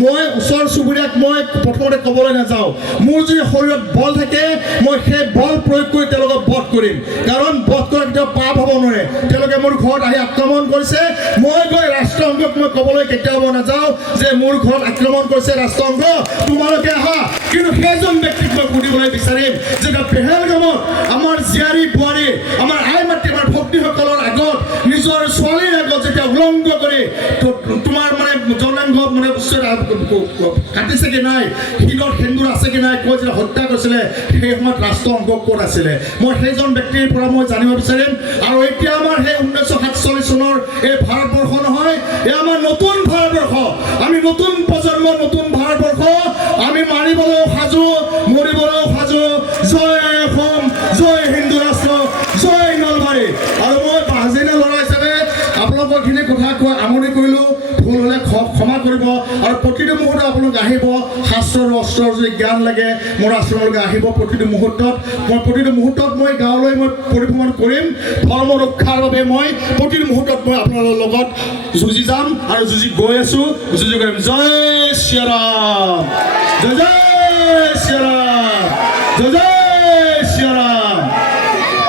মই ওচৰ চুবুৰীয়াক মই প্ৰথমতে ক'বলৈ নাযাওঁ মোৰ যদি শৰীৰত বল থাকে মই সেই বল প্ৰয়োগ কৰি তেওঁলোকক বধ কৰিম কাৰণ বধ কৰা কেতিয়াও পাপ হ'ব নোৱাৰে তেওঁলোকে মোৰ ঘৰত আহি আক্ৰমণ কৰিছে মই গৈ ৰাষ্ট্ৰসংঘক মই ক'বলৈ কেতিয়াও নাযাওঁ যে মোৰ ঘৰত আক্ৰমণ কৰিছে ৰাষ্ট্ৰসংঘ তোমালোকে আহা কিন্তু সেইজন ব্যক্তিক মই সুধিবলৈ বিচাৰিম যে পেহেলগামত আমাৰ জীয়াৰী বোৱাৰী আমাৰ আই মাতৃ আমাৰ ভক্তিসকলৰ আগত নিজৰ ছোৱালীৰ আগত যেতিয়া উলংঘ কৰি তোমাৰ মানে জনাংগ মানে কাটিছে কি নাই শিলত সেন্দুৰ আছে কি নাই কৈ যেতিয়া হত্যা কৰিছিলে সেই সময়ত ৰাষ্ট্ৰসংঘ ক'ত আছিলে মই সেইজন ব্যক্তিৰ পৰা মই জানিব বিচাৰিম আৰু এতিয়া আমাৰ সেই 1947 চনৰ এই ভাৰতবৰ্ষ নহয় এই আমাৰ নতুন ভাৰতবৰ্ষ আমি নতুন প্ৰজন্ম নতুন ভাৰতবৰ্ষ আমি মাৰিবলৈও সাজু মৰিবলৈও সাজু জয় অসম জয় হিন্দু ৰাষ্ট্ৰ জয় নলবাৰী আৰু মই বাহাজিনা ল'ৰা হিচাপে আপোনালোকৰ খিনি কথা কৈ আমনি কৰিলোঁ ভুল হ'লে ক্ষমা কৰিব আৰু প্ৰতিটো মুহূৰ্তত আপোনালোক আহিব শাস্ত্ৰৰ অস্ত্ৰৰ যদি জ্ঞান লাগে মোৰ আশ্ৰমলৈকে আহিব প্ৰতিটো মুহূৰ্তত মই গাঁৱলৈ মই পৰিভ্ৰমণ কৰিম ধৰ্ম ৰক্ষাৰ বাবে মই প্ৰতিটো মুহূৰ্তত মই আপোনালোকৰ লগত যুঁজি যাম আৰু যুঁজি গৈ আছোঁ যুঁজি কৰিম জয় শ্ৰীৰাম জয় জয়